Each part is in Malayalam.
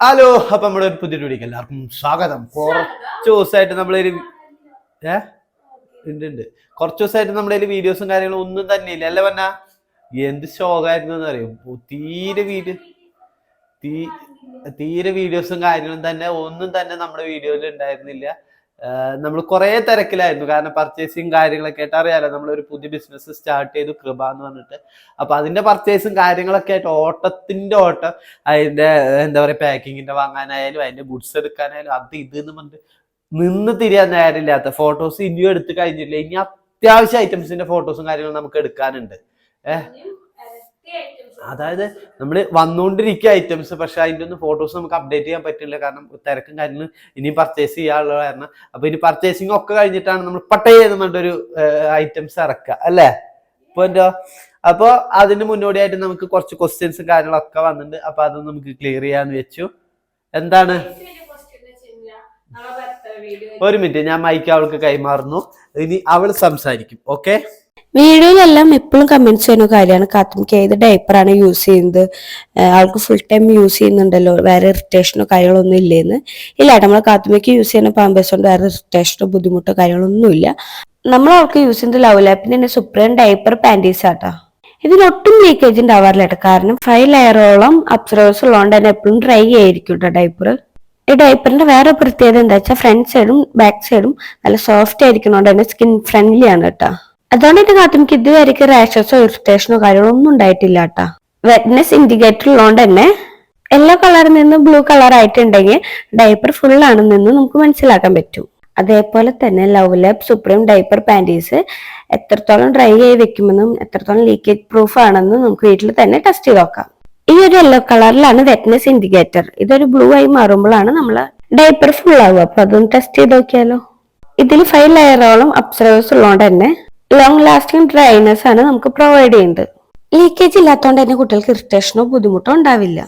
ഹലോ, അപ്പൊ നമ്മുടെ ഒരു പുതിയ വീഡിയോക്ക് എല്ലാവർക്കും സ്വാഗതം. കുറച്ച് ദിവസമായിട്ട് നമ്മളൊരു ഉണ്ട് കുറച്ച് ദിവസമായിട്ട് നമ്മുടെ വീഡിയോസും കാര്യങ്ങളും ഒന്നും തന്നെ ഇല്ല. അല്ല പറഞ്ഞ എന്ത് ശോകമായിരുന്നു എന്ന് അറിയും. തീരെ വീഡിയോസും കാര്യങ്ങളും തന്നെ ഒന്നും തന്നെ നമ്മുടെ വീഡിയോയിൽ ഉണ്ടായിരുന്നില്ല. നമ്മൾ കുറെ തിരക്കിലായിരുന്നു. കാരണം പർച്ചേസിങ് കാര്യങ്ങളൊക്കെ ആയിട്ട് അറിയാലോ, നമ്മളൊരു പുതിയ ബിസിനസ് സ്റ്റാർട്ട് ചെയ്തു, കൃപ എന്ന് പറഞ്ഞിട്ട്. അപ്പൊ അതിന്റെ പർച്ചേസും കാര്യങ്ങളൊക്കെ ആയിട്ട് ഓട്ടം, അതിന്റെ എന്താ പറയാ പാക്കിങ്ങിന്റെ വാങ്ങാനായാലും അതിന്റെ ഗുഡ്സ് എടുക്കാനായാലും അത് ഇതെന്ന് പറഞ്ഞിട്ട് നിന്ന് തിരിയാൻ നേരമില്ലാത്ത ഫോട്ടോസ് ഇനിയും എടുത്ത് കഴിഞ്ഞില്ല. ഇനി അത്യാവശ്യം ഐറ്റംസിന്റെ ഫോട്ടോസും കാര്യങ്ങളും നമുക്ക് എടുക്കാനുണ്ട്. അതായത് നമ്മള് വന്നുകൊണ്ടിരിക്കുക ഐറ്റംസ്, പക്ഷെ അതിന്റെ ഒന്നും ഫോട്ടോസ് നമുക്ക് അപ്ഡേറ്റ് ചെയ്യാൻ പറ്റില്ല. കാരണം തിരക്കും കാര്യങ്ങളും ഇനിയും പർച്ചേസ് ചെയ്യാനുള്ള കാരണം. അപ്പൊ ഇനി പർച്ചേസിങ് ഒക്കെ കഴിഞ്ഞിട്ടാണ് നമ്മൾ പട്ടയെന്ന് പറഞ്ഞൊരു ഐറ്റംസ് ഇറക്കുക അല്ലേ ഇപ്പൊ എന്തോ. അപ്പൊ അതിന് മുന്നോടിയായിട്ട് നമുക്ക് കുറച്ച് ക്വസ്റ്റ്യൻസും കാര്യങ്ങളൊക്കെ വന്നിട്ടുണ്ട്. അപ്പൊ അതൊന്നും നമുക്ക് ക്ലിയർ ചെയ്യാന്ന് വെച്ചു. എന്താണ്? ഒരു മിനിറ്റ്, ഞാൻ മൈക്ക് അവൾക്ക് കൈമാറുന്നു. ഇനി അവൾ സംസാരിക്കും. ഓക്കെ. വീഡിയോയിലെല്ലാം എപ്പോഴും കമന്റ്സ് ചെയ്യുന്ന കാര്യമാണ് കാത്തുമിക്ക് ഏത് ഡയപ്പറാണ് യൂസ് ചെയ്യുന്നത്, ആൾക്ക് ഫുൾ ടൈം യൂസ് ചെയ്യുന്നുണ്ടല്ലോ, വേറെ ഇറിറ്റേഷനോ കാര്യങ്ങളൊന്നും ഇല്ലേന്ന്. ഇല്ല, നമ്മളെ കാത്തുമിക്ക് യൂസ് ചെയ്യുന്ന പാമ്പേഴ്സ് കൊണ്ട് വേറെ ഇറിറ്റേഷനോ ബുദ്ധിമുട്ടോ കാര്യങ്ങളൊന്നുമില്ല. നമ്മൾ അവൾക്ക് യൂസ് ചെയ്യുന്നത് ലവ് ലാപ്പിന്റെ തന്നെ സുപ്രീം ഡയപ്പർ പാൻറ്റീസ് ആട്ടാ. ഇതിനൊട്ടും ലീക്കേജ് ഉണ്ടാവാറില്ല കേട്ടോ. കാരണം 5 ലെയറോളം അബ്സർവേഴ്സ് ഉള്ളതുകൊണ്ട് തന്നെ എപ്പോഴും ഡ്രൈ ആയിരിക്കും കേട്ടോ ഡയപ്പർ. ഈ ഡയപ്പറിന്റെ വേറെ പ്രത്യേകത എന്താ വെച്ചാൽ ഫ്രണ്ട് സൈഡും ബാക്ക് സൈഡും നല്ല സോഫ്റ്റ് ആയിരിക്കുന്നതുകൊണ്ട് തന്നെ സ്കിൻ ഫ്രണ്ട്ലി ആണ് കേട്ടോ. അതുകൊണ്ട് തന്നെ കാത്തുമിക്ക് ഇതുവരെയ്ക്ക് റാഷസോ ഇറിറ്റേഷനോ കാര്യങ്ങളോ ഒന്നും ഉണ്ടായിട്ടില്ല കേട്ടാ. വെറ്റ്നെസ് ഇൻഡിക്കേറ്റർ ഉള്ളതുകൊണ്ട് തന്നെ യെല്ലോ കളറിൽ നിന്ന് ബ്ലൂ കളർ ആയിട്ടുണ്ടെങ്കിൽ ഡയപ്പർ ഫുൾ ആണെന്ന് നമുക്ക് മനസ്സിലാക്കാൻ പറ്റും. അതേപോലെ തന്നെ love lab supreme diaper panties എത്രത്തോളം ഡ്രൈ ആയി വെക്കുമെന്നും എത്രത്തോളം ലീക്കേജ് പ്രൂഫ് ആണെന്നും നമുക്ക് വീട്ടിൽ തന്നെ ടെസ്റ്റ് ചെയ്ത് നോക്കാം. ഈ ഒരു യെല്ലോ കളറിലാണ് വെറ്റ്നെസ് ഇൻഡിക്കേറ്റർ. ഇതൊരു ബ്ലൂ ആയി മാറുമ്പോഴാണ് നമ്മള് ഡയപ്പർ ഫുൾ ആവുക. അപ്പൊ അതൊന്ന് ടെസ്റ്റ് ചെയ്ത് നോക്കിയാലോ. ഇതിൽ 5 ലെയറോളം അബ്സർവേഴ്സ് ഉള്ളതുകൊണ്ട് തന്നെ ലോങ് ലാസ്റ്റിംഗ് ഡ്രൈനെസ് ആണ് നമുക്ക് പ്രൊവൈഡ് ചെയ്യുന്നത്. ലീക്കേജ് ഇല്ലാത്തതുകൊണ്ട് തന്നെ കുട്ടികൾക്ക് ഇറിറ്റേഷനോ ബുദ്ധിമുട്ടോ ഉണ്ടാവില്ല.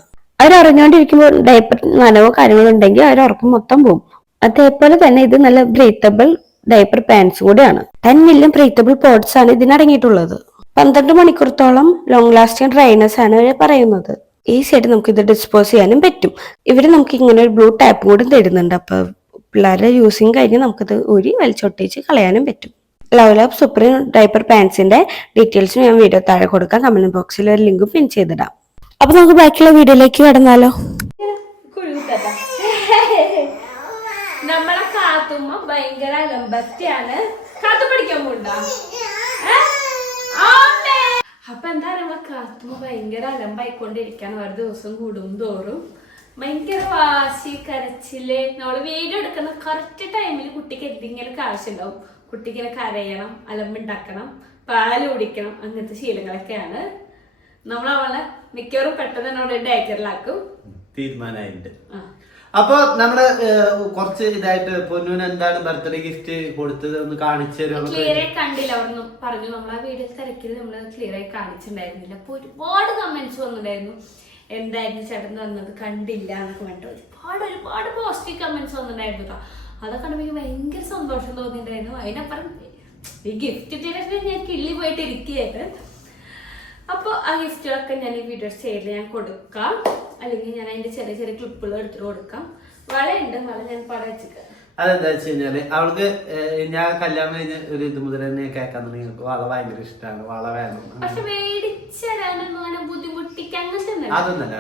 അവർ ഉറങ്ങാണ്ടിരിക്കുമ്പോൾ ഡയപ്പർ നനവോ കാര്യങ്ങളോ ഉണ്ടെങ്കിൽ അവർ ഉറക്കം മൊത്തം പോകും. അതേപോലെ തന്നെ ഇത് നല്ല ബ്രീത്തബിൾ ഡയപ്പർ പാൻസ് കൂടിയാണ്. 10 മില്യൺ ബ്രീത്തബിൾ പോഡ്സ് ആണ് ഇതിനടങ്ങിയിട്ടുള്ളത്. 12 മണിക്കൂറത്തോളം ലോങ് ലാസ്റ്റിംഗ് ഡ്രൈനെസ് ആണ് ഇവർ പറയുന്നത്. ഈസി ആയിട്ട് നമുക്ക് ഇത് ഡിസ്പോസ് ചെയ്യാനും പറ്റും. ഇവര് നമുക്ക് ഇങ്ങനെ ഒരു ബ്ലൂ ടാപ്പ് കൂടി തരുന്നുണ്ട്. അപ്പൊ പിള്ളേരുടെ യൂസിങ് കഴിഞ്ഞ് നമുക്കിത് ഊരി വലിച്ചൊട്ടിച്ച് കളയാനും പറ്റും. ലവ് ലാബ് സുപ്രീം ഡയപ്പർ പാൻസിന്റെ ഡീറ്റെയിൽസും ഞാൻ വീഡിയോ താഴെ കൊടുക്കാം. കമന്റ് ബോക്സിൽ ഒരു ലിങ്ക് പിൻ ചെയ്തിടാം. അപ്പൊ നമുക്ക് ബാക്കിയുള്ള വീഡിയോയിലേക്ക് കടന്നാലോ. നമ്മളെ കാത്തുമ്മ ഭയങ്കര അലമ്പത്തിയാണ്. കാത്തു പഠിക്കാൻ പോണ്ട. അപ്പൊ എന്താ നമ്മളെ കാത്തുമ്മ ഭയങ്കര അലമ്പായിക്കൊണ്ടിരിക്കാണ്. ഒരു ദിവസം കൂടും തോറും ഭയങ്കര വാശി കരച്ചില്. നമ്മള് വീഡിയോ എടുക്കുന്ന കറക്റ്റ് ടൈമിൽ കുട്ടിക്ക് എന്തെങ്കിലും ആവശ്യമുണ്ടാവും. കുട്ടിക്കിനെ കരയണം, അലമ്പുണ്ടാക്കണം, പാല് കുടിക്കണം, അങ്ങനത്തെ ശീലങ്ങളൊക്കെയാണ്. നമ്മളവളെ മിക്കവാറും പെട്ടെന്ന് തന്നെ ഡേക്കറിലാക്കും തീരുമാനമായിട്ടുണ്ട്. അപ്പൊ നമ്മള് കുറച്ച് ഇതായിട്ട് പൊന്നൂന് എന്താണ് ബർത്ത്ഡേ ഗിഫ്റ്റ് കൊടുത്തത് ഒന്ന് കാണിച്ചു തരുമോ? ക്ലിയർ ആയി കണ്ടില്ല. അവിടുന്ന് പറഞ്ഞു, നമ്മൾ ആ വീഡിയോ തിരക്കിയത് നമ്മള് ക്ലിയർ ആയി കാണിച്ചിട്ടുണ്ടായിരുന്നില്ല. അപ്പൊ ഒരുപാട് കമന്റ്സ് വന്നിട്ടുണ്ടായിരുന്നു, എന്തായിരുന്നു ചേട്ടൻ വന്നത് കണ്ടില്ല എന്നൊക്കെ പറഞ്ഞിട്ട് ഒരുപാട് പോസിറ്റീവ് കമന്റ്സ് വന്നിട്ടുണ്ടായിരുന്നു കേട്ടോ. അതൊക്കെ കണ്ടപ്പോൾ ഭയങ്കര സന്തോഷം തോന്നിയിട്ടുണ്ടായിരുന്നു. അതിനപ്പുറം ഈ ഗിഫ്റ്റ് ഇട്ടിട്ട് ഞാൻ കിള്ളി പോയിട്ട് ഇരിക്കുകയായിട്ട്. അപ്പോൾ ആ ഗിഫ്റ്റുകളൊക്കെ ഞാൻ ഈ വീഡിയോ ചെയ്ത് ഞാൻ കൊടുക്കാം, അല്ലെങ്കിൽ ഞാൻ അതിന്റെ ചെറിയ ചെറിയ ക്ലിപ്പുകൾ എടുത്തിട്ട് കൊടുക്കാം. വളയുണ്ട്, വള ഞാൻ പട വെച്ചിട്ട്. അതെന്താ വെച്ച് കഴിഞ്ഞാല് അവൾക്ക് ഞാൻ കല്യാണം കഴിഞ്ഞ ഒരു ഇത് മുതൽ തന്നെ കേൾക്കാൻ നിങ്ങൾക്ക് വള ഭയങ്കര ഇഷ്ടമാണ്, വള വേണം. പക്ഷെ മേടിച്ചരാനൊന്നും അങ്ങനെ ബുദ്ധിമുട്ടിക്കാൻ അതൊന്നല്ല.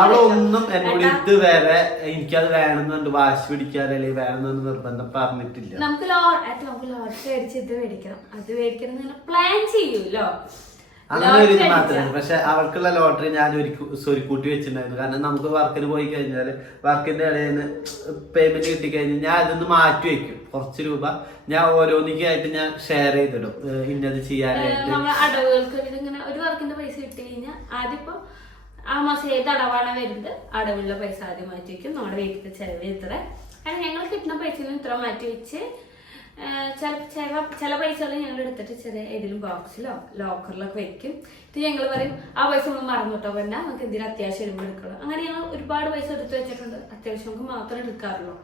അവളൊന്നും എന്നോട് ഇത് വേറെ എനിക്കത് വേണമെന്നുണ്ട് വാശി പിടിക്കാറല്ലേ, വേണമെന്ന് നിർബന്ധം പറഞ്ഞിട്ടില്ല. നമുക്ക് ലോട്ടറി മേടിച്ച് ഇത് മേടിക്കണം, അത് മേടിക്കണം പ്ലാൻ ചെയ്യൂല്ലോ. അങ്ങനെ ഒരു ഇത് മാത്രമേ. പക്ഷെ അവൾക്കുള്ള ലോട്ടറി ഞാൻ സ്വരുക്കൂട്ടി വെച്ചിട്ടുണ്ടായിരുന്നു. കാരണം നമുക്ക് വർക്കിന് പോയി കഴിഞ്ഞാല് വർക്കിന്റെ ഇടയിൽ നിന്ന് പേയ്മെന്റ് കിട്ടിക്കഴിഞ്ഞാൽ ഞാൻ അതൊന്ന് മാറ്റി വെക്കും. കുറച്ച് രൂപ ഞാൻ ഓരോന്നിക്കായിട്ട് ഞാൻ ഷെയർ ചെയ്തിടും, ഇന്നത് ചെയ്യാനായിട്ട്. നമ്മൾ അടവുകൾക്ക് ഇങ്ങനെ ഒരു വർക്കിന്റെ പൈസ കിട്ടി കഴിഞ്ഞാൽ ആദ്യം ഇപ്പൊ ആ മാസം ഏത് അടവാണ് വരുന്നത് അടവുള്ള പൈസ ആദ്യം മാറ്റി വെക്കും. നമ്മുടെ വീട്ടിലത്തെ ചെലവ് ഇത്ര, കാരണം ഞങ്ങൾ കിട്ടുന്ന പൈസയിൽ ഇത്ര മാറ്റി വെച്ച് ചില പൈസകൾ ഞങ്ങൾ എടുത്തിട്ട് ചെറിയ ഏതെങ്കിലും ബോക്സിലോ ലോക്കറിലൊക്കെ വെക്കും. ഇത് ഞങ്ങൾ പറയും ആ പൈസ നമ്മൾ മറന്നിട്ടോ പറഞ്ഞാൽ നമുക്ക് എന്തിനും അത്യാവശ്യം വരുമ്പോൾ എടുക്കണം. അങ്ങനെ ഞങ്ങൾ ഒരുപാട് പൈസ എടുത്ത് വെച്ചിട്ടുണ്ട്. അത്യാവശ്യം നമുക്ക് മാത്രമേ എടുക്കാറുള്ളൂ.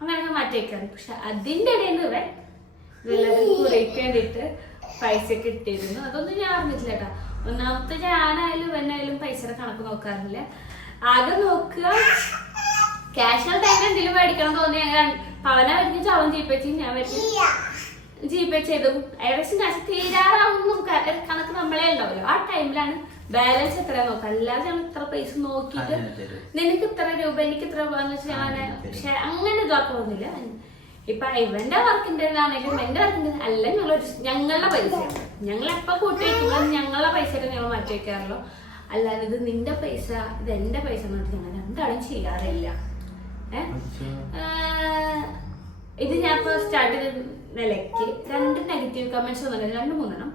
അങ്ങനെയൊക്കെ മാറ്റി വെക്കാറുണ്ട്. പക്ഷെ അതിൻ്റെ ഇടയിൽ നിന്ന് കുറയ്ക്ക് വേണ്ടിയിട്ട് പൈസ കിട്ടിയിരുന്നു. അതൊന്നും ഞാൻ അറിഞ്ഞിട്ടില്ല കേട്ടോ. ഒന്നാമത്തെ ഞാനായാലും ഇവനായാലും പൈസയുടെ കണക്ക് നോക്കാറില്ല. ആകെ നോക്കുക ക്യാഷ് ടൈമിൽ എന്തെങ്കിലും മേടിക്കണം തോന്നി ഞങ്ങൾ പവന മേടിച്ച് അവൻ ജീപ്പേച്ച് ഞാൻ ജീപേ ചെയ്തു. ഏകദേശം കാശ് തീരാറാവുന്നു കണക്ക് നമ്മളെ ഉണ്ടാവില്ല. ആ ടൈമിലാണ് ബാലൻസ് എത്ര നോക്കാം. അല്ലാതെ ഞങ്ങൾ ഇത്ര പൈസ നോക്കിയിട്ട് നിനക്ക് ഇത്ര രൂപ എനിക്ക് ഇത്ര രൂപ എന്ന് വെച്ചാൽ പക്ഷെ അങ്ങനെ ഇതാക്കുന്നില്ല. ഇപ്പൊ ഇവന്റെ വർക്കിന്റെ ആണെങ്കിലും എന്റെ വർക്കിന്റെ അല്ല ഞങ്ങളുടെ പൈസ ഞങ്ങൾ എപ്പോ കൂട്ടി വയ്ക്കുമ്പോൾ ഞങ്ങളുടെ പൈസ ഞങ്ങൾ മാറ്റി വെക്കാറുള്ളൂ. അല്ലാതെ ഇത് നിന്റെ പൈസ ഇത് എന്റെ പൈസ എന്ന് പറഞ്ഞിട്ട് ഞങ്ങൾ രണ്ടാളും ചെയ്യാറില്ല. ഇത് ഞാൻ ഇപ്പൊ സ്റ്റാർട്ട് ചെയ്ത നിലയ്ക്ക് 2 നെഗറ്റീവ് കമന്റ്സ് വന്നിട്ടുണ്ട്, 2-3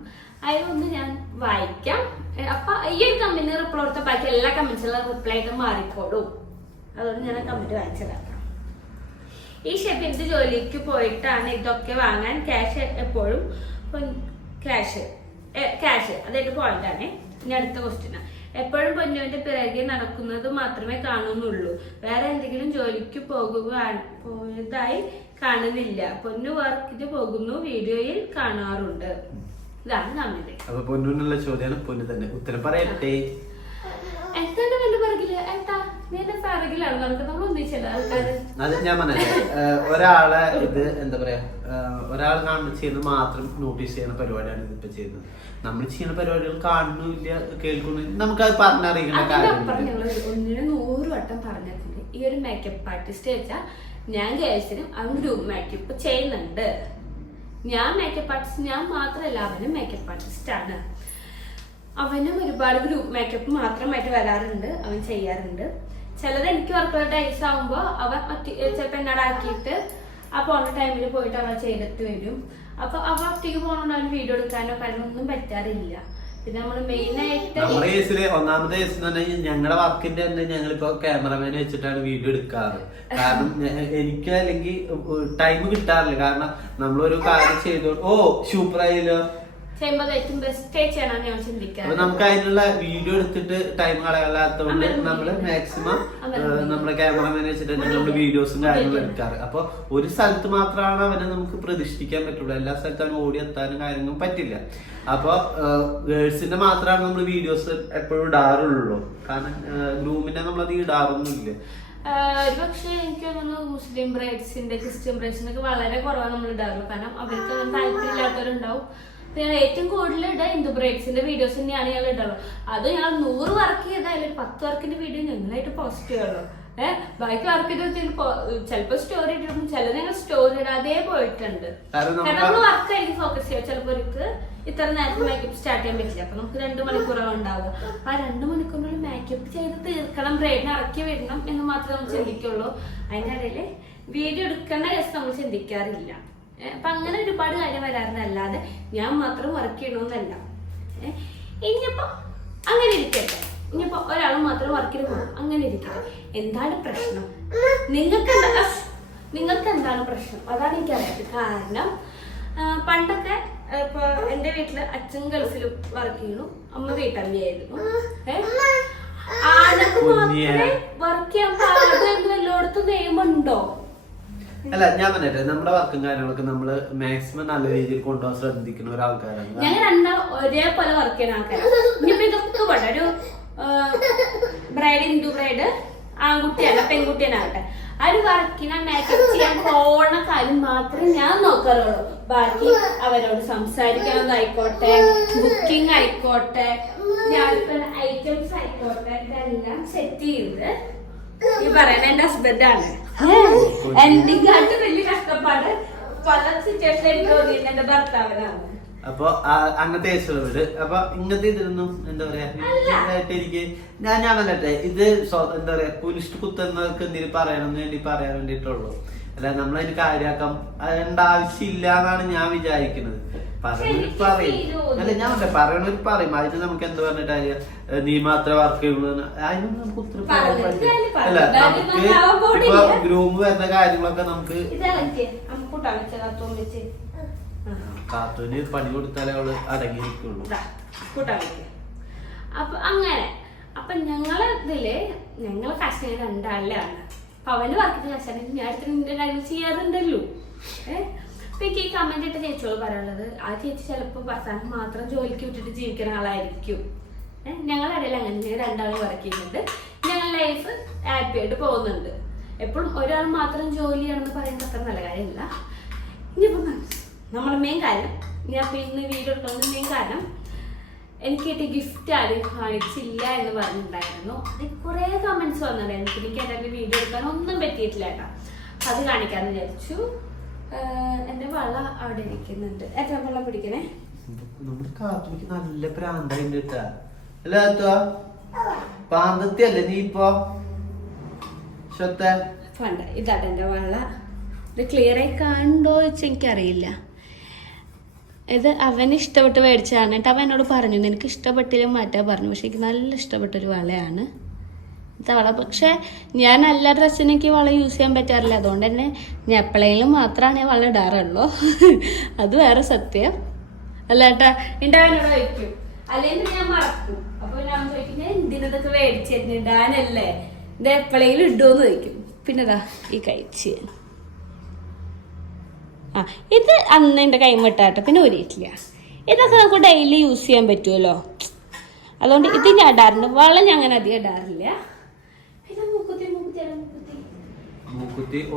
അതിലൊന്ന് ഞാൻ വായിക്കാം. അപ്പൊ ഈ ഒരു കമന്റിന് റിപ്ലൈ കൊടുത്ത ബാക്കി എല്ലാ കമന്റ്സിലും റിപ്ലൈ ആയിട്ട് മാറിക്കോടും. അതുകൊണ്ട് ഞാൻ കമന്റ് വായിച്ചതാണ്. ഈ ഷെബിന്റെ ജോലിക്ക് പോയിട്ടാണ് ഇതൊക്കെ വാങ്ങാൻ ക്യാഷ് എപ്പോഴും ക്യാഷ് അതായത് പോയിന്റ് ആണ്. ഇനി അടുത്ത ക്വസ്റ്റ്യൻ. എപ്പോഴും പൊന്നുവിന്റെ പിറകെ നടക്കുന്നത് മാത്രമേ കാണുന്നുള്ളൂ, വേറെ എന്തെങ്കിലും ജോലിക്ക് പോയതായി കാണുന്നില്ല. പൊന്നു വർക്കിന് പോകുന്നു, വീഡിയോയിൽ കാണാറുണ്ട്. ഇതാണ് കമന്റ്. അപ്പൊ പൊന്നിനുള്ള ചോദ്യമാണ്, പൊന്നു തന്നെ ഉത്തരം പറയട്ടെ. എന്താണ് എന്റെ പിറകില് ഏട്ടാ നീ എന്റെ പിറകിലാണ് നമുക്ക് നമ്മൾ ഒന്നിച്ചല്ല ആൾക്കാര്. അത് ഞാൻ പറഞ്ഞത് ഒരാളെ ഇത് എന്താ പറയാ ഒരാൾ ചെയ്യുന്നത് മാത്രം നോട്ടീസ് ചെയ്യുന്ന പരിപാടിയാണ് ഇതിപ്പോ ചെയ്യുന്നത്. നമ്മൾ ചെയ്യുന്ന പരിപാടികൾ കാണുന്നില്ല കേൾക്കുന്നില്ല, നമുക്കത് പറഞ്ഞറിയിക്കുന്ന കാര്യം. 100 വട്ടം പറഞ്ഞിട്ടുണ്ട് ഈ ഒരു മേക്കപ്പ് ആർട്ടിസ്റ്റ് വെച്ചാൽ ഞാൻ ഗേൾസിനും അവൻ ഗ്രൂപ്പ് മേക്കപ്പ് ചെയ്യുന്നുണ്ട്. ഞാൻ മേക്കപ്പ് ആർട്ടിസ്റ്റ് ഞാൻ മാത്രമല്ല അവനും മേക്കപ്പ് ആർട്ടിസ്റ്റ് ആണ്. അവനും ഒരുപാട് ഗ്രൂപ്പ് മേക്കപ്പ് മാത്രമായിട്ട് വരാറുണ്ട്, അവൻ ചെയ്യാറുണ്ട്. ചിലത് എനിക്ക് വർക്കുള്ള ടൈംസ് ആവുമ്പോ അവൻ ചിലപ്പോ എന്നോടാക്കിയിട്ട് ആ പോണ ടൈമിൽ പോയിട്ട് അവൻ ചെയ്തിട്ട് വരും. അപ്പൊ അവ ഒറ്റയ്ക്ക് പോകണോണ്ട് അവന് വീഡിയോ എടുക്കാനോ കാര്യമൊന്നും പറ്റാറില്ല. പിന്നെ നമ്മള് മെയിൻ ആയിട്ട് നമ്മുടെ കേസില് ഒന്നാമത്തെ കേസ് എന്ന് പറഞ്ഞാൽ ഞങ്ങളുടെ വർക്കിന്റെ തന്നെ ഞങ്ങളിപ്പോ ക്യാമറമാനെ വെച്ചിട്ടാണ് വീഡിയോ എടുക്കാറ്. കാരണം എനിക്ക് അല്ലെങ്കിൽ ടൈം കിട്ടാറില്ല. കാരണം നമ്മളൊരു കാര്യം ചെയ്തോ സൂപ്പറായില്ലോ നമുക്ക് അതിനുള്ള വീഡിയോ എടുത്തിട്ട് ടൈം കളയാത്തതുകൊണ്ട് നമ്മള് മാക്സിമം നമ്മുടെ ക്യാമറമാനെ വെച്ചിട്ട് നമ്മള് വീഡിയോസും കാര്യങ്ങളും എടുക്കാറ്. അപ്പൊ ഒരു സ്ഥലത്ത് മാത്രമാണ് അവനെ നമുക്ക് പ്രതീക്ഷിക്കാൻ പറ്റുള്ളൂ, എല്ലാ സ്ഥലത്തും ഓടി എത്താനും കാര്യങ്ങളും പറ്റില്ല. അപ്പൊ ഗേൾസിന്റെ മാത്രമാണ് നമ്മൾ വീഡിയോസ് എപ്പോഴും ഇടാറുള്ളൂ. കാരണം ഗ്രൂമിനെ നമ്മളത് ഇടാറൊന്നുമില്ല. പക്ഷെ എനിക്ക് തോന്നുന്നു മുസ്ലിം ബ്രൈഡ്സിന്റെ ക്രിസ്ത്യൻ ബ്രൈഡ്സിന്റെ ഒക്കെ വളരെ കുറവാണ് നമ്മൾ ഇടാറുള്ളൂ. കാരണം അവർക്ക് താല്പര്യമില്ലാത്തവരുണ്ടാവും. ഞാൻ ഏറ്റവും കൂടുതൽ ഇടാൻ ഹിന്ദു ബ്രൈഡ്സിന്റെ വീഡിയോസ് തന്നെയാണ് ഞങ്ങൾ ഇടുള്ളൂ. അത് ഞങ്ങൾ 100 വർക്ക് ചെയ്താലും 10 വർക്കിന്റെ വീഡിയോ ഞങ്ങളായിട്ട് പോസ്റ്റ് ചെയ്യുള്ളൂ. ബാക്കി വർക്ക് ചെയ്ത് ചിലപ്പോ സ്റ്റോറി ഇട്ടിട്ടും ചിലത് ഞങ്ങൾ സ്റ്റോറി ഇടാതെ പോയിട്ടുണ്ട്. കാരണം നമ്മൾ വർക്കായിരിക്കും ഫോക്കസ് ചെയ്യുക. ചിലപ്പോ അവർക്ക് ഇത്ര നേരത്തെ മേക്കപ്പ് സ്റ്റാർട്ട് ചെയ്യാൻ പറ്റില്ല. അപ്പൊ നമുക്ക് 2 മണിക്കൂറാണ് ഉണ്ടാവുക. അപ്പൊ ആ 2 മണിക്കൂറിനുള്ളിൽ മേക്കപ്പ് ചെയ്ത് തീർക്കണം, ബ്രൈഡിനെ ഇറക്കി വിടണം എന്ന് മാത്രമേ നമ്മൾ ചിന്തിക്കുള്ളൂ. അതിന്റെ ഇടയില് വീഡിയോ എടുക്കേണ്ട കേസ് നമ്മൾ ചിന്തിക്കാറില്ല. അപ്പൊ അങ്ങനെ ഒരുപാട് കാര്യം വരാറുണ്ട്. അല്ലാതെ ഞാൻ മാത്രം വർക്ക് ചെയ്യണമെന്നല്ല. ഇനിയിപ്പോ അങ്ങനെ ഇരിക്കട്ടെ, ഇനിയിപ്പോ ഒരാൾ മാത്രം വർക്കിന് പോകും, അങ്ങനെ ഇരിക്കട്ടെ. എന്താണ് പ്രശ്നം? നിങ്ങൾക്ക് എന്താണ് പ്രശ്നം? അതാണ് എനിക്കറിയാത്തത്. കാരണം പണ്ടൊക്കെ ഇപ്പൊ എന്റെ വീട്ടില് അച്ഛൻ ഗൾഫിൽ വർക്ക് ചെയ്യുന്നു, അമ്മ വീട്ടമ്മയായിരുന്നു. ആണക്ക് മാത്രമേ വർക്ക് ചെയ്യാൻ പാടും എല്ലായിടത്തും നിയമമുണ്ടോ? അല്ല ഞാൻ പറഞ്ഞിട്ട് നമ്മുടെ വർക്കും കാര്യങ്ങളൊക്കെ നമ്മള് മാക്സിമം നല്ല രീതിയിൽ കൊണ്ടുപോകാൻ ശ്രദ്ധിക്കുന്ന ഒരാൾക്കാരാണ്. ഞങ്ങൾ രണ്ടാം ഒരേപോലെ വർക്ക് ചെയ്യുന്ന ആൾക്കാരാണ്. ഇനിയിപ്പോ ഇതൊക്കെ വേണ്ട ഒരു ബ്രൈഡ് ഹിന്ദു ബ്രൈഡ് ആൺകുട്ടിയല്ല പെൺകുട്ടിയാനാകട്ടെ ആ ഒരു വർക്കിനെ മേക്കപ്പ് ചെയ്യാൻ പോണ കാര്യം മാത്രമേ ഞാൻ നോക്കാറുള്ളൂ. ബാക്കി അവരോട് സംസാരിക്കുന്നതായിക്കോട്ടെ, ബുക്കിംഗ് ആയിക്കോട്ടെ, ഐറ്റംസ് ആയിക്കോട്ടെ, ഇതെല്ലാം സെറ്റ് ചെയ്ത് ഈ പറയുന്ന എന്റെ ഹസ്ബൻഡാണ്. എന്തിനായിട്ട് വലിയ കഷ്ടപ്പാട് പല സിറ്റുവേഷൻ എനിക്ക് തോന്നിയിട്ട് എന്റെ ഭർത്താവിനാണ്. അപ്പൊ അങ്ങനത്തെ കേസുകളുണ്ട്. അപ്പൊ ഇങ്ങനത്തെ ഇതിലൊന്നും എന്താ പറയാ എനിക്ക് ഞാൻ പറഞ്ഞിട്ടെ ഇത് എന്താ പറയാ കുരിശ് കുത്തുന്നവർക്ക് എന്തെങ്കിലും പറയണമെന്ന് പറയാൻ വേണ്ടിട്ടുള്ളൂ. അല്ല നമ്മളതിന് കാര്യാക്കാം അതിന്റെ ആവശ്യമില്ല എന്നാണ് ഞാൻ വിചാരിക്കുന്നത്. പറയണവർ പറയും. അല്ല ഞാൻ പറയണവർ പറയും. അതിന് നമുക്ക് എന്ത് പറഞ്ഞിട്ട് നീ മാത്രമേ വർക്ക് ചെയ്യുള്ളൂ അതിനൊന്നും നമുക്ക് ഉത്തരം പറയാൻ പറ്റില്ല. അല്ല നമുക്ക് ഇപ്പൊ ഗ്രൂം വരുന്ന കാര്യങ്ങളൊക്കെ നമുക്ക് കാത്തൂന് പണി കൊടുത്താലേ അവള് അടങ്ങിയിരിക്കുള്ളൂ. അപ്പൊ അങ്ങനെ അപ്പൊ ഞങ്ങളെ ഇതില് ഞങ്ങളെ കാശിന് 2 ആളിലാണ്. അപ്പൊ അവന് വർക്കിന് കാശാണെങ്കിൽ ഞാൻ അടുത്ത കാര്യങ്ങൾ ചെയ്യാറുണ്ടല്ലോ. അപ്പൊ എനിക്ക് ഈ കമന്റ് ഇട്ട ചേച്ചിയോട് പറയാനുള്ളത്, ആ ചേച്ചി ചിലപ്പോ ഭർത്താവിന് മാത്രം ജോലിക്ക് വിട്ടിട്ട് ജീവിക്കുന്ന ആളായിരിക്കും. ഞങ്ങളുടെ ഇടയിൽ അങ്ങനെ 2 ആളും വർക്ക് ചെയ്യുന്നുണ്ട്. ഞങ്ങൾ ഞാൻ ലൈഫ് ഹാപ്പി ആയിട്ട് പോകുന്നുണ്ട്. എപ്പോഴും ഒരാൾ മാത്രം ജോലിയാണെന്ന് പറയുന്നത് അത്ര നല്ല കാര്യമില്ല. ഇനിയിപ്പം നമ്മളെ മെയിൻ കാര്യം, ഞാൻ പിന്നെ വീഡിയോ എടുക്കുന്നത് മെയിൻ കാരണം എനിക്ക് കിട്ടിയ ഗിഫ്റ്റ് ആരും കാണിച്ചില്ല എന്ന് പറഞ്ഞിട്ടുണ്ടായിരുന്നു. അത് കുറേ കമന്റ്സ് വന്നിട്ടുണ്ടായിരുന്നു. എനിക്ക് എൻ്റെ വീഡിയോ എടുക്കാൻ ഒന്നും പറ്റിയിട്ടില്ല കേട്ടോ. അത് കാണിക്കാന്ന് വിചാരിച്ചു. എന്റെ വള അവിടെ ഇരിക്കുന്നുണ്ട്. ഏറ്റവും വെള്ളം പിടിക്കണേ. നമ്മുടെ കാത്തുമിക്ക് നല്ല പ്രാന്തായിട്ട് കിട്ടാ അല്ല പ്രാന്തത്തി അല്ലേ നീ ഇപ്പൊ വേണ്ട. ഇതാണ് എന്റെ വള. ഇത് ക്ലിയർ ആയി കാണുണ്ടോ വെച്ച് എനിക്കറിയില്ല. ഇത് അവന് ഇഷ്ടപ്പെട്ട് മേടിച്ചതാണ് കേട്ടോ. അവൻ എന്നോട് പറഞ്ഞു നിനക്ക് ഇഷ്ടപ്പെട്ടില്ല മാറ്റാൻ പറഞ്ഞു. പക്ഷെ എനിക്ക് നല്ല ഇഷ്ടപ്പെട്ടൊരു വളയാണ് ഇത്തെ വള. പക്ഷെ ഞാൻ എല്ലാ ഡ്രസ്സിനും എനിക്ക് വള യൂസ് ചെയ്യാൻ പറ്റാറില്ല. അതുകൊണ്ട് തന്നെ ഞാൻ എപ്പോഴെങ്കിലും മാത്രമാണ് ഞാൻ വള ഇടാറുള്ളൂ. അത് വേറെ സത്യം അല്ല കേട്ടാ. ഉണ്ടാവാനോട് വയ്ക്കും, അല്ലെങ്കിൽ ഞാൻ മറക്കും. അപ്പൊ ഞാൻ ചോദിക്കും ഞാൻ എന്തിനതൊക്കെ മേടിച്ചിരുന്നു ഇടാനല്ലേ, ഇത് എപ്പോഴെങ്കിലും ഇടുമെന്ന് ചോദിക്കും. പിന്നെതാ ഈ കഴിച്ച് ഇത് അന്ന് എൻ്റെ കൈമിട്ടാട്ടോ, പിന്നെ ഊരിയിട്ടില്ല. ഇതൊക്കെ നമുക്ക് ഡെയിലി യൂസ് ചെയ്യാൻ പറ്റുമല്ലോ. അതുകൊണ്ട് ഇത് ഞാൻ ഇടാറുണ്ട്. വള ഞാൻ അങ്ങനെ അധികം ഇടാറില്ല. പിന്നെ മൂക്കുത്തി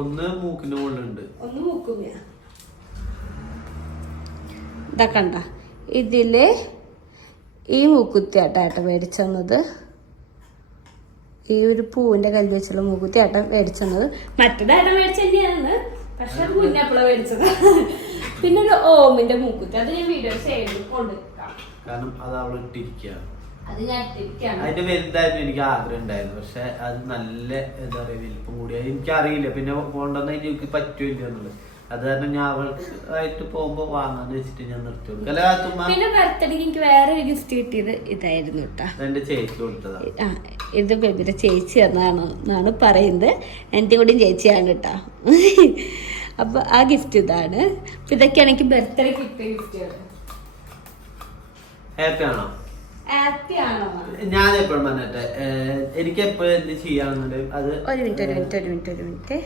ഒന്ന് മൂക്കിന്റെ മുകളിലുണ്ട്, ഒന്ന് മൂക്കും. ഇതൊക്കെ ഉണ്ട ഇതില് ഈ മൂക്കുത്തി ആട്ടാട്ട മേടിച്ചത്. ഈ ഒരു പൂവിന്റെ കല്ല് വെച്ചുള്ള മൂക്കുത്തി ആട്ടം മേടിച്ചത്. മറ്റേതാട്ടം മേടിച്ച തന്നെയാണ്, പക്ഷെ അത് മുന്നേ എപ്പോഴാ മേടിച്ചത്. പിന്നെ ഒരു ഓമിന്റെ മൂക്കുത്തി, അത് ഞാൻ വീഡിയോ സൈഡിൽ കൊണ്ടുവെക്കാം. കാരണം അത് അവിടെ ഇട്ടിരിക്കുകയാണ്. അത് ഞാൻ ഇട്ടിരിക്കുകയാണ്. അതിന്റെ വലുതായിരുന്നു എനിക്ക് ആഗ്രഹം ഉണ്ടായിരുന്നു. പക്ഷെ അത് നല്ല എന്താ പറയാ വലിപ്പം കൂടിയ എനിക്കറിയില്ല. പിന്നെ കൊണ്ടുവന്ന എനിക്ക് പറ്റൂല്ല എന്നുള്ളത്. അത് കാരണം ഞാൻ അവൾക്കായിട്ട് പോകുമ്പോ വാങ്ങാന്ന് വെച്ചിട്ട് ഞാൻ നിർത്തി. പിന്നെ ബർത്ത്ഡേക്ക് എനിക്ക് വേറെ ഒരു ഗിഫ്റ്റ് കിട്ടിയത് ഇതായിരുന്നു കേട്ടാ. എന്റെ ചേച്ചി കൊടുത്തതാ. ഇത് ബേബിയുടെ ചേച്ചി എന്നാണ് പറയുന്നത്. എൻ്റെ കൂടെയും ചേച്ചിയാണ് കേട്ടാ. അപ്പൊ ആ ഗിഫ്റ്റ് ഇതാണ്. അപ്പൊ ഇതൊക്കെയാണ് എനിക്ക് ബർത്ത്ഡേ കിട്ടിയ ഗിഫ്റ്റുകൾ. ഹാപ്പി ആണോ? ഹാപ്പി ആണോ? ഞാൻ എപ്പോഴും പറഞ്ഞിട്ടെ എനിക്ക് എപ്പോഴും എന്ത് ചെയ്യാണെന്നുണ്ട്. അത് ഒരു മിനിറ്റ്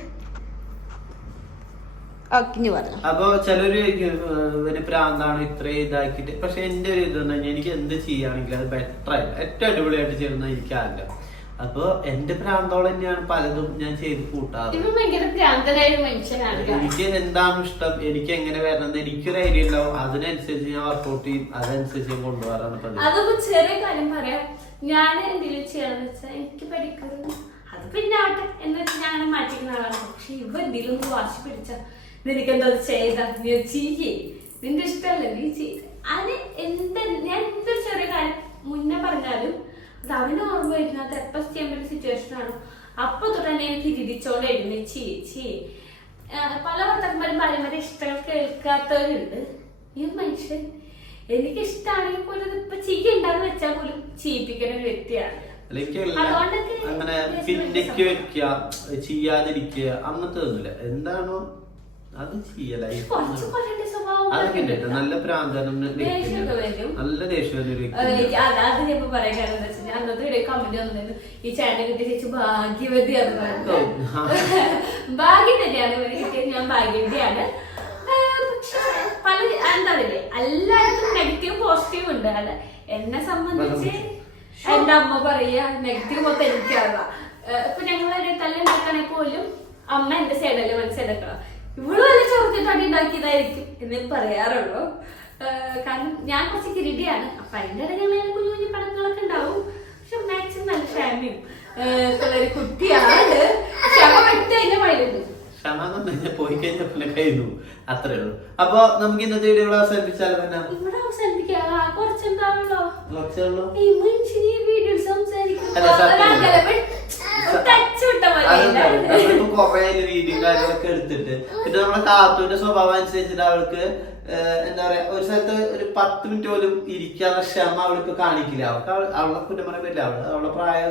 അപ്പൊ ചിലര് ഒരു പ്രാന്താണ് ഇത്രയും ഇതാക്കിട്ട്. പക്ഷെ എന്റെ ഒരു ഇത് എനിക്ക് എന്ത് ചെയ്യുകയാണെങ്കിലും അത് ബെറ്റർ ആയിട്ട് ഏറ്റവും അടിപൊളിയായിട്ട് ചെയ്യുന്ന എനിക്ക് ആഗ്രഹം. അപ്പൊ എന്റെ പ്രാന്തോളം തന്നെയാണ് പലതും ഞാൻ ചെയ്ത് കൂട്ടാറ്. എനിക്ക് എന്താണ് ഇഷ്ടം, എനിക്ക് എങ്ങനെ വരണം എനിക്കൊരു ഐഡിയ ഉണ്ടാവും. അതിനനുസരിച്ച് ഞാൻ വർക്ക്ഔട്ട് ചെയ്യും, അതനുസരിച്ച് ഞാൻ കൊണ്ടുപോകാറാണ് പതിവ്. അതൊക്കെ ചെറിയ കാര്യം പറയാം. ഞാൻ എന്തെങ്കിലും ചെയ്യാന്ന് വെച്ചാൽ എനിക്ക് പഠിക്കുന്നത് അത് പിന്നെ ആവട്ടെ എന്ന് വെച്ചാൽ ഞാൻ അങ്ങനെ മാറ്റിക്കുന്ന ആളാണ്. പക്ഷെ ഇവ എന്തെങ്കിലും ഒന്ന് വാശി പിടിച്ച നിനക്കെന്തോ ചെയ്ത നീ ചെയ്യേ, നിന്റെ ഇഷ്ടമല്ലേ നീ ചെയ്ത്. അത് ഞാൻ എന്തൊരു ചെറിയ കാര്യം മുന്നേ പറഞ്ഞാലും അത് അവന് ഓർമ്മ വരുന്നത്. അത് എപ്പോ ചെയ്യാൻ പറ്റിയ സിറ്റുവേഷൻ ആണോ അപ്പൊ തൊട്ട് തന്നെ എനിക്ക് തിരിച്ചോണ്ടായിരുന്നു ചെയ്യേ. പല ഭർത്താക്കന്മാരും ഭാര്യമാരെ ഇഷ്ടങ്ങൾ കേൾക്കാത്തവരുണ്ട്. ഈ മനുഷ്യൻ എനിക്ക് ഇഷ്ടമാണെങ്കിൽ പോലും ഇപ്പൊ ചെയ്യണ്ടെന്ന് വെച്ചാൽ പോലും ചെയ്യിപ്പിക്കുന്ന ഒരു വ്യക്തിയാണ്. അങ്ങനെ പിന്നേക്ക് വെക്കുക ചെയ്യാതിരിക്കുക അങ്ങനത്തെ ഒന്നുമില്ല. എന്താണോ അത് ചെയ്യല. അതൊക്കെ നല്ല പ്രാന്തനം, നല്ല ദേഷ്യം. ഈ ചാനൽ കിട്ടിയ ചേച്ചി ഭാഗ്യവതിയാണ്. ഭാഗ്യം തന്നെയാണ് കിട്ടിയത്. ഞാൻ ഭാഗ്യവതിയാണ്. പക്ഷെ പല എന്താ പറയുക എല്ലാവർക്കും നെഗറ്റീവ് പോസിറ്റീവ് ഉണ്ട്. അല്ല എന്നെ സംബന്ധിച്ച് എന്റെ അമ്മ പറയാ നെഗറ്റീവ് മൊത്തം എനിക്കറിയാം. ഇപ്പൊ ഞങ്ങളൊരു തല്ലുണ്ടാക്കണേ പോലും അമ്മ എന്റെ സൈഡല്ലേ മനസ്സിലാക്കണം. ഇവളും അല്ല ചോർത്തിട്ടാടി ഉണ്ടാക്കിയതായിരിക്കും എന്ന് പറയാറുള്ളൂ. കാരണം ഞാൻ കുറച്ച് കിരീടിയാണ്. അപ്പൊ അതിന്റെ ഇടയിൽ കുഞ്ഞു കുഞ്ഞു പടങ്ങളൊക്കെ ഉണ്ടാവും. പക്ഷെ മാക്സിമം നല്ല ക്ഷമയും ഒരു കുട്ടിയാണ്. ക്ഷമ പറ്റി അതിന്റെ മൈലുണ്ട്. പോയി കഴിഞ്ഞ കഴിഞ്ഞു, അത്രേ ഉള്ളൂ. അപ്പൊ നമുക്ക് ഇന്നത്തെ വീഡിയോ ഇവിടെ അവസാനിപ്പിച്ചാലോ? ഇവിടെ അവസാനിപ്പിക്കാം. കുറച്ചുണ്ടാവുള്ളൂ. കുറച്ചുള്ളൂ. ഈ മനുഷ്യന് വീഡിയോ സംസാരിക്കും കൊറേ വീഡിയോ കാര്യങ്ങളൊക്കെ എടുത്തിട്ട് പിന്നെ നമ്മളെ കാത്തുവിന്റെ സ്വഭാവം അനുസരിച്ചിട്ട് അവൾക്ക് എന്താ പറയാ ഒരു സ്ഥലത്ത് ഒരു 10 മിനിറ്റ് പോലും ഇരിക്കാനുള്ള ക്ഷമ അവൾക്ക് കാണിക്കില്ല. അവളെ കുറ്റം പറയാൻ പറ്റില്ല. അവളെ പ്രായം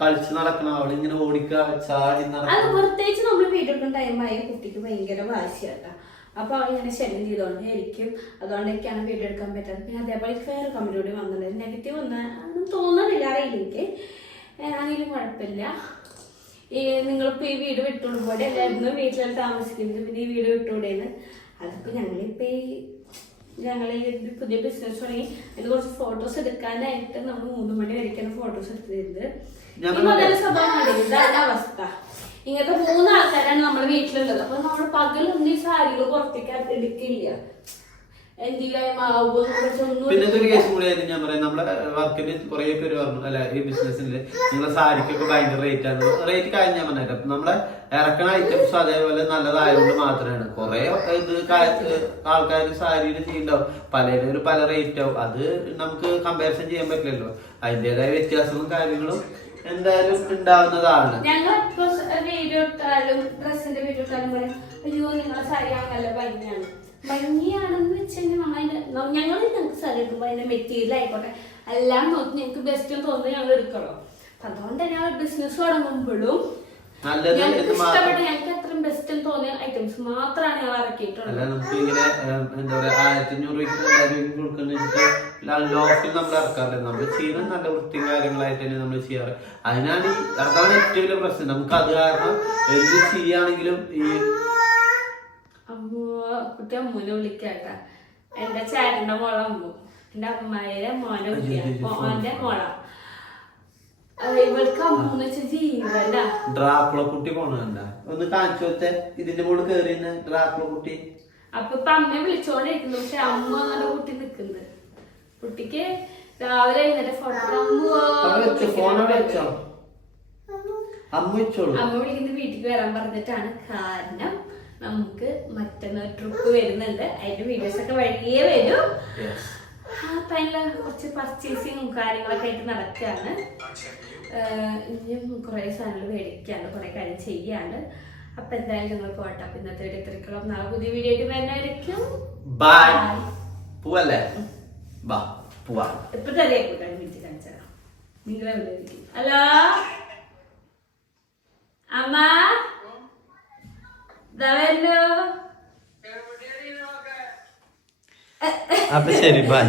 കളിച്ച് നടക്കണം. അവളിങ്ങനെ ഓടിക്കുക ചാടി നടക്കണം. പ്രത്യേകിച്ച് നമ്മള് വീഡിയോ എടുക്കുന്ന ടൈമായ കുട്ടിക്ക് ഭയങ്കര വാശിയാട്ടാ. അപ്പൊ അവൾ ഇങ്ങനെ ശല്യം ചെയ്തോണ്ട് ആയിരിക്കും. അതുകൊണ്ടൊക്കെയാണ് വീഡിയോ എടുക്കാൻ പറ്റാത്തത്. പിന്നെ അതേപോലെ വേറെ കമന്റ് കൂടി വന്നിട്ടുണ്ട്. നെഗറ്റീവ് ഒന്നും തോന്നുന്നില്ല, അറിയില്ല എനിക്ക്. ആണെങ്കിലും കുഴപ്പമില്ല. നിങ്ങളിപ്പോ ഈ വീട് വിട്ടുകൊടുക്കൂടെ എല്ലായിരുന്നു വീട്ടിലാണ് താമസിക്കുന്നത്. പിന്നെ ഈ വീട് വിട്ടുകൂടെയെന്ന് അതൊക്കെ ഞങ്ങളിപ്പോ ഞങ്ങൾ ഈ പുതിയ ബിസിനസ് തുടങ്ങി ഇത് കുറച്ച് ഫോട്ടോസ് എടുക്കാനായിട്ട് നമ്മൾ 3 മണി വരെയൊക്കെയാണ് ഫോട്ടോസ് എടുത്തിരുന്നത്. ഈ മുതൽ സ്വഭാവം കണ്ടില്ല, ഇതാണ് അവസ്ഥ. ഇങ്ങനത്തെ 3 ആൾക്കാരാണ് നമ്മുടെ വീട്ടിലുള്ളത്. അപ്പൊ നമ്മൾ പകലൊന്നും ഈ സാരികൾ പുറത്തേക്ക് എടുക്കില്ല. പിന്നെ ഒരു കേസ് കൂടി ആയിരുന്നു ഞാൻ പറയാം. നമ്മളെ വർക്കിന് കുറെ പേര് പറഞ്ഞു അല്ല ഈ ബിസിനസ്സില് നിങ്ങളെ സാരിക്കൊക്കെ ഭയങ്കര റേറ്റ് ആണ്. റേറ്റ് കാര്യം ഞാൻ പറഞ്ഞേക്കാം. നമ്മളെ ഇറക്കണ ഐറ്റംസ് അതേപോലെ നല്ലതായതുകൊണ്ട് മാത്രമാണ്. കുറെ ഇത് ആൾക്കാർ സാരിയിൽ ചെയ്യണ്ടാവും, പലരും പല റേറ്റ് ആവും. അത് നമുക്ക് കമ്പാരിസൺ ചെയ്യാൻ പറ്റില്ലല്ലോ. അതിൻ്റെതായ വ്യത്യാസങ്ങളും കാര്യങ്ങളും എന്തായാലും ഉണ്ടാവുന്നതാണ്. ഞങ്ങൾ വീഡിയോ ഇട്ടാലും ഡ്രസ്സിന്റെ വീഡിയോ ഇട്ടാലും പറയും അയ്യോ നിങ്ങളെ സാരി നല്ല ഭംഗിയാണ്. ഭംഗിയാണെന്ന് വെച്ചിട്ടുണ്ടെങ്കിൽ ഞങ്ങൾ ഞങ്ങൾക്ക് സാരി എടുക്കുമ്പോൾ അതിന്റെ മെറ്റീരിയൽ ആയിക്കോട്ടെ എല്ലാം നോക്കി ഞങ്ങൾക്ക് ബെസ്റ്റ് തോന്നുന്നത് ഞങ്ങൾ എടുക്കണം. അതുകൊണ്ട് തന്നെ ഞങ്ങൾ ബിസിനസ് തുടങ്ങുമ്പോഴും ഞങ്ങൾക്ക് ഇഷ്ടപ്പെട്ട ഞങ്ങൾക്ക് അത്രയും ബെസ്റ്റ് തോന്നിയ ഐറ്റംസ് മാത്രമാണ് ഞങ്ങൾ ഇറക്കിയിട്ടുള്ളത്. നമുക്ക് ഇങ്ങനെ എന്താ പറയാ 1500 ലോക്കിൽ നമ്മൾ ഇറക്കാറില്ല. നമ്മൾ ചെയ്യുന്നത് നല്ല വൃത്തിയും കാര്യങ്ങളായിട്ട് തന്നെ നമ്മൾ ചെയ്യാറ്. അതാണ് ഏറ്റവും വലിയ പ്രശ്നം. നമുക്ക് അത് കാരണം എന്ത് ചെയ്യാണെങ്കിലും ഈ കുട്ടി അമ്മൂനെ വിളിക്കാട്ട. എന്റെ ചേട്ടന്റെ മോള അമ്മു, എന്റെ അമ്മായിയുടെ മോനെ മോന്റെ മോള. ഇവൾക്ക് അമ്മൂന്ന് വെച്ച ജീവന. ഡ്രാക്കുള കുട്ടി പോണണ്ട ഒന്ന് കാണിച്ചു കൊടുത്തേ. ഇതിന്റെ മുകളിൽ കേറി ഡ്രാക്കുള കുട്ടി. അപ്പൊ അമ്മയെ വിളിച്ചോണ്ടിരിക്കുന്നു. പക്ഷെ അമ്മ എന്നെ കുട്ടി നിക്കുന്നത്. കുട്ടിക്ക് രാവിലെ എഴുന്നേറ്റ് അമ്മ വിളിക്കുന്ന വീട്ടിലേക്ക് വരാൻ പറഞ്ഞിട്ടാണ്. കാരണം നമുക്ക് മറ്റൊന്ന് ട്രിപ്പ് വരുന്നുണ്ട്. അതിന്റെ വീഡിയോസ് ഒക്കെ വഴിയേ വരും. അപ്പൊ അതിനുള്ള കുറച്ച് പർച്ചേസിങ്ങും കാര്യങ്ങളൊക്കെ ആയിട്ട് നടക്കുകയാണ്. ഇനിയും കുറെ സാധനങ്ങൾ മേടിക്കാണ്ട് കുറെ കാര്യം ചെയ്യാണ്ട്. അപ്പൊ എന്തായാലും ഞങ്ങൾ പോട്ടെ. അപ്പൊ ഇന്നത്തെ വീഡിയോ ഇത്രയ്ക്കുള്ള നാളെ പുതിയ വീഡിയോ ആയിട്ട് വരുന്നവരേക്കും പോവല്ലേ. ഇപ്പൊ തലയാക്കൂട്ടാണ് വീട്ടിൽ കാണിച്ചാ നിങ്ങളെ ഹലോ അമ്മ അപ്പൊ ശരി ബൈ.